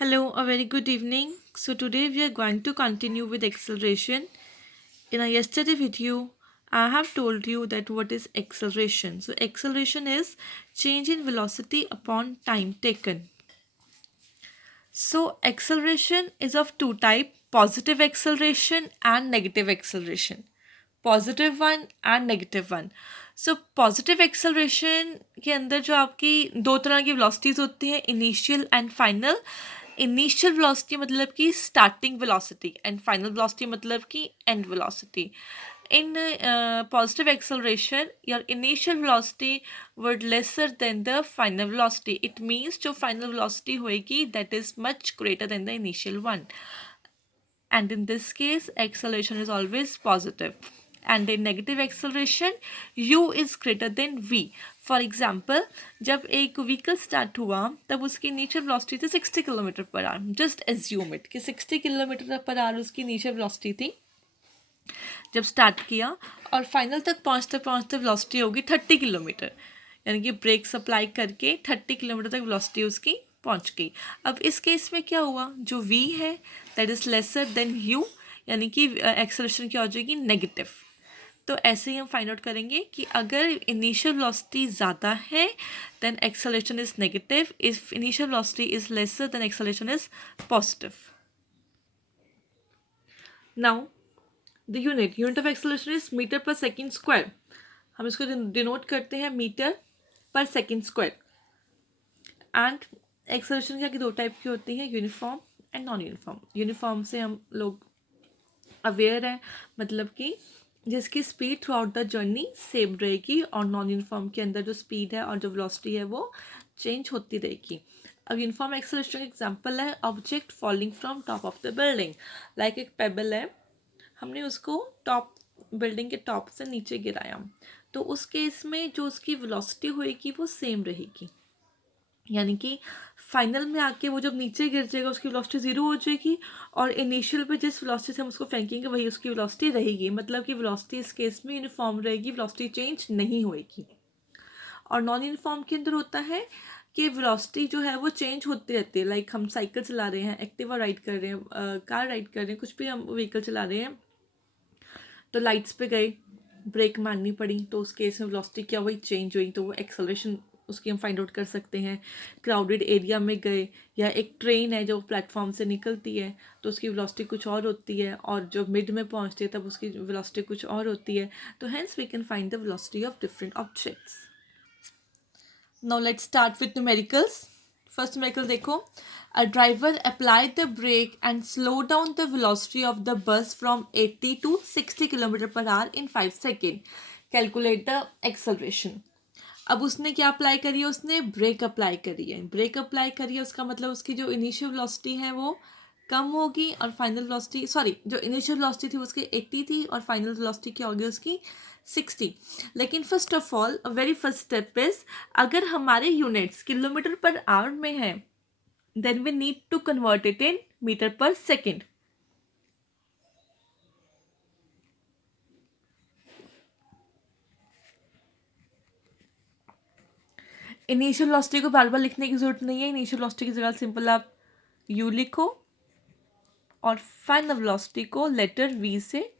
Hello, a very good evening. So, today we are going to continue with acceleration. In our yesterday video, I have told you that what is acceleration. So, acceleration is change in velocity upon time taken. So, acceleration is of two type, positive acceleration and negative acceleration. Positive one and negative one. So positive acceleration के अंदर जो आपकी दो तरह की velocities होती हैं, initial and final. Initial velocity मतलब कि starting velocity and final velocity मतलब कि and velocity. In positive acceleration, your initial velocity would lesser than the final velocity. It means जो final velocity होएगी that is much greater than the initial one. And in this case, acceleration is always positive. And in negative acceleration, u is greater than v. For example, जब एक vehicle start हुआ तब उसकी initial velocity थी 60 kilometre per our. Just assume it कि 60 kilometre per our उसकी initial velocity थी जब स्टार्ट किया, और फाइनल तक पहुंचते पहुंचते वेलोसिटी होगी 30 किलोमीटर. यानी कि ब्रेक सप्लाई करके 30 किलोमीटर तक वेलोसिटी उसकी पहुंच गई. अब इस केस में क्या हुआ, जो v है that is lesser then u, यानी कि एक्सेलरेशन क्या हो जाएगी, नेगेटिव. तो ऐसे ही हम फाइंड आउट करेंगे कि अगर इनिशियल वेलोसिटी ज़्यादा है then acceleration is negative, if initial velocity is lesser than acceleration is positive. Now the unit of acceleration is metre per second square. हम इसको डिनोट करते हैं metre per second square. And acceleration क्या कि दो type की होती हैं, uniform and non uniform. Uniform से हम लोग अवेयर हैं, मतलब कि जिसकी speed through out the journey same रहेगी, और नॉन यूनिफॉर्म के अंदर जो स्पीड है और जो वेलोसिटी है वो चेंज होती रहेगी. अब यूनिफॉर्म एक्सेलरेशन का एग्जांपल है object falling from top of the building. Like एक पेबल है, हमने उसको टॉप बिल्डिंग के टॉप से नीचे गिराया, तो उस केस में जो उसकी वेलोसिटी होएगी वो सेम रहेगी. यानी कि फाइनल में आके वो जब नीचे गिर जाएगा उसकी वेलोसिटी ज़ीरो हो जाएगी, और इनिशियल पे जिस वेलोसिटी से हम उसको फेंकेंगे वही उसकी वेलोसिटी रहेगी. मतलब कि वेलोसिटी इस केस में यूनिफॉर्म रहेगी, वेलोसिटी चेंज नहीं होएगी. और नॉन यूनिफॉर्म के अंदर होता है कि वेलोसिटी जो है वो चेंज होती रहती है. लाइक हम साइकिल चला रहे हैं, एक्टिवा राइड कर रहे हैं, कार राइड कर रहे हैं, कुछ भी हम व्हीकल चला रहे हैं, तो लाइट्स पे गए, ब्रेक मारनी पड़ी, तो उस केस में वेलोसिटी क्या हुई, चेंज हुई, तो वो एक्सेलरेशन उसकी हम फाइंड आउट कर सकते हैं. क्राउडेड एरिया में गए, या एक ट्रेन है जो प्लेटफॉर्म से निकलती है तो उसकी वेलोसिटी कुछ और होती है, और जब मिड में पहुंचती है तब उसकी वेलोसिटी कुछ और होती है. तो hence we can find the velocity of different objects. Now let's start with numericals. First numerical देखो. A driver applied the brake and slowed down the velocity of the bus from 80 to 60 km per hour in 5 seconds. Calculate the acceleration. अब उसने क्या apply करी है, उसने break apply करी है. Break apply करी है उसका मतलब उसकी जो इनिशियल वेलोसिटी है वो कम होगी, और फाइनल वेलोसिटी, सॉरी, जो इनिशियल वेलोसिटी थी उसकी 80 थी और फाइनल वेलोसिटी क्या होगी उसकी 60. लेकिन first of all very first step is, अगर हमारे यूनिट्स किलोमीटर पर आवर में है then we need to convert it in meter per second. Initial velocity को बार बार लिखने की जरूरत नहीं है. इनिशियल वेलोसिटी की जगह सिंपल आप u लिखो और फाइनल वेलोसिटी को लेटर v से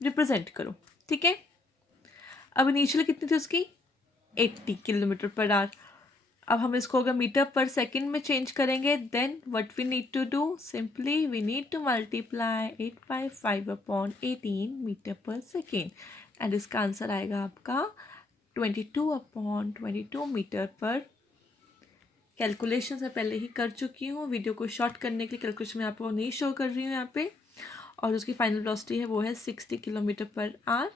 रिप्रेजेंट करो. ठीक है. अब इनिशियल कितनी थी उसकी 80 किलोमीटर पर आवर. अब हम इसको अगर मीटर पर सेकंड में चेंज करेंगे then what we need to do, simply we need to multiply 8/5/18 metre per second, and इसका आंसर आएगा आपका 22/22 मीटर पर. कैलकुलेशन मैं पहले ही कर चुकी हूँ, वीडियो को शॉर्ट करने के लिए कैलकुलेशन मैं आपको नहीं शो कर रही हूँ यहाँ पे. और उसकी फाइनल वेलोसिटी है वो है 60 kilometre per hour,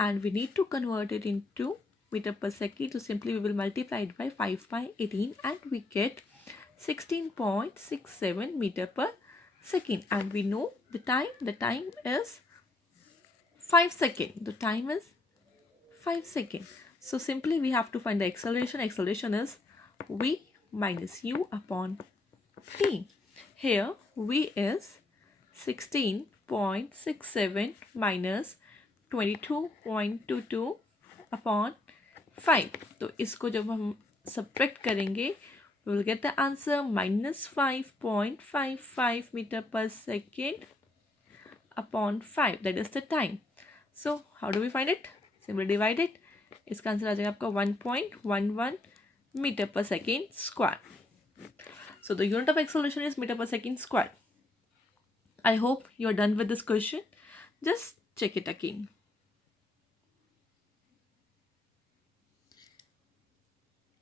and we need to convert it into meter per second. So simply we will multiply it by 5/18 and we get 16.67 meter per second. And we know the time is 5 seconds. The time is 5 seconds. So simply we have to find the acceleration. Acceleration is v minus u upon t. Here v is 16.67 minus 22.22 upon 5. तो इसको जब हम subtract करेंगे We will get the answer minus 5.55 meter per second upon 5. That is the time. So how do we find it? Simply divide it. इसका answer आ जाएगा आपका 1.11 meter per second square. So the unit of acceleration is meter per second square. I hope you are done with this question. Just check it again.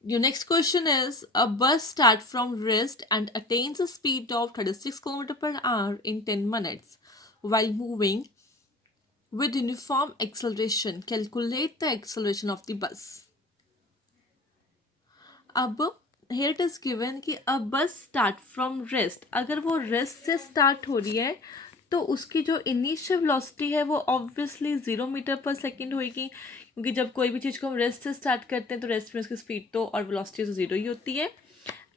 Your next question is, a bus starts from rest and attains a speed of 36 km per hour in 10 minutes while moving with uniform acceleration. Calculate the acceleration of the bus. अब here it is given कि a bus start from rest. अगर वो rest से start हो रही है तो उसकी जो इनिशियल वेलोसिटी है वो ऑब्वियसली 0 मीटर पर सेकेंड होगी, क्योंकि जब कोई भी चीज़ को हम रेस्ट से स्टार्ट करते हैं तो रेस्ट में उसकी स्पीड तो और वेलोसिटी तो 0 ही होती है.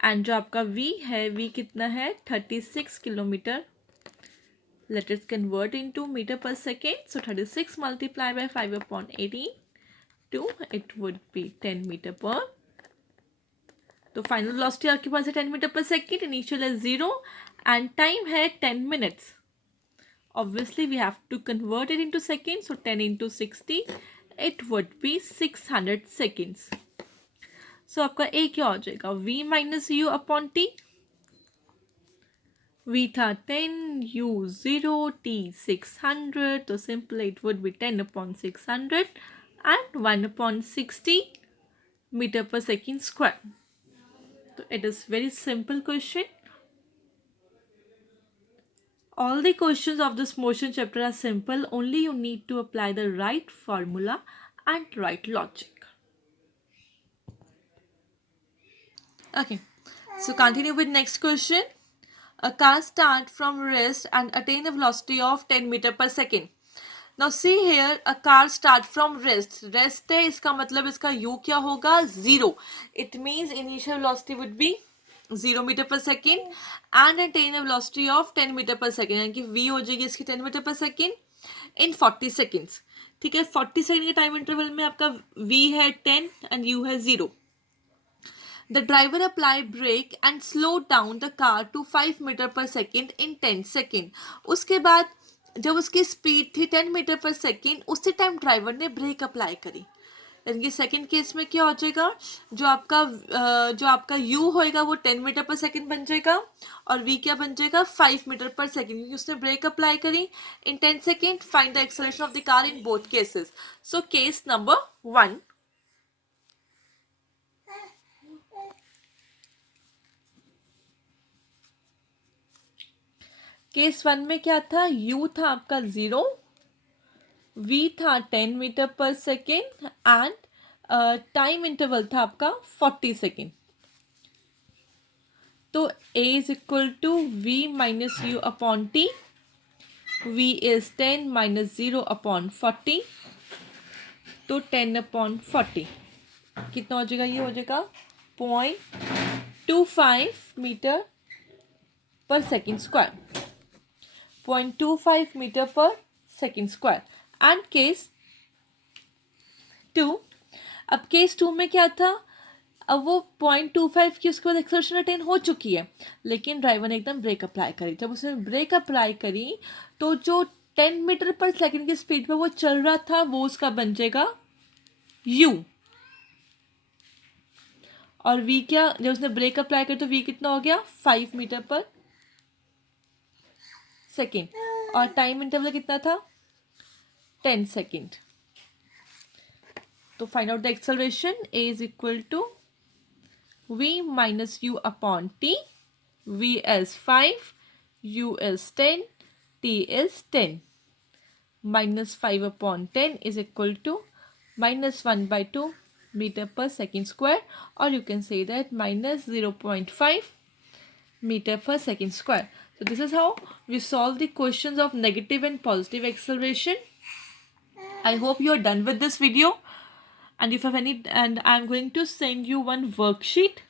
एंड जो आपका v है, v कितना है 36 kilometre. Let it convert into metre per second. So 36 multiply by 5/18 to it would be 10 metre per. तो फाइनल वेलोसिटी आपके पास है 10 मीटर पर सेकेंड, इनिशियल है 0 एंड टाइम है 10 minutes. Obviously we have to convert it into seconds, so 10 into 60 it would be 600 seconds. So आपका A क्या हो जाएगा? V minus U upon T. V था 10, U 0, T 600, तो simply it would be 10 upon 600 and 1 upon 60 meter per second square. So it is very simple question. All the questions of this motion chapter are simple, only you need to apply the right formula and right logic. Okay, so continue with next question. A car starts from rest and attain a velocity of 10 meter per second. Now see here, a car start from rest. Rest है, इसका मतलब इसका u क्या होगा? 0. It means initial velocity would be 0 metre per second and attain a velocity of 10 metre per second, यानी कि v हो जाएगी इसकी 10 मीटर पर सेकेंड इन 40 सेकेंड्स. ठीक है, 40 सेकेंड के टाइम इंटरवल में आपका v है 10 एंड u है 0. The driver apply brake and slow down the car to 5 metre per second in 10 second. उसके बाद जब उसकी स्पीड थी 10 मीटर पर सेकेंड, उसी टाइम ड्राइवर ने ब्रेक अप्लाई करी. यानी कि सेकेंड केस में क्या हो जाएगा, जो आपका u होएगा वो 10 मीटर पर सेकेंड बन जाएगा और v क्या बन जाएगा 5 मीटर पर सेकेंड, क्योंकि उसने ब्रेक अप्लाई करी इन 10 second. Find the acceleration of the car in both cases. So case number 1. Case 1 में क्या था, u था आपका 0, v था 10 metre per second and time interval था आपका 40 सेकेंड. तो a is equal to v minus u upon t. v is 10 minus 0 upon 40, तो 10 अपॉन 40 कितना हो जाएगा, ये हो जाएगा 0.25 metre per second square. 0.25 metre per second square. And case 2, अब केस 2 में क्या था, अब वो 0.25 की उसके बाद एक्सेलरेशन अटेन हो चुकी है, लेकिन ड्राइवर ने एकदम ब्रेक अप्लाई करी. जब उसने ब्रेक अप्लाई करी तो जो 10 मीटर पर सेकेंड की स्पीड पे वो चल रहा था वो उसका बन जाएगा u. और v क्या, जब उसने ब्रेक अप्लाई करी तो v कितना हो गया 5 मीटर पर सेकेंड और टाइम इंटरवल कितना था 10 सेकेंड. तो find out the acceleration. a is equal to v minus u upon t. v is 5, u is 10, t is 10. Minus 5 upon 10 is equal to minus 1/2 meter per second square, or you can say that minus 0.5 meter per second square. So this is how we solve the questions of negative and positive acceleration. I hope you are done with this video, and if you have any, and I am going to send you one worksheet.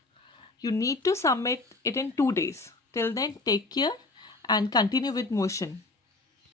You need to submit it in 2 days. Till then, take care and continue with motion.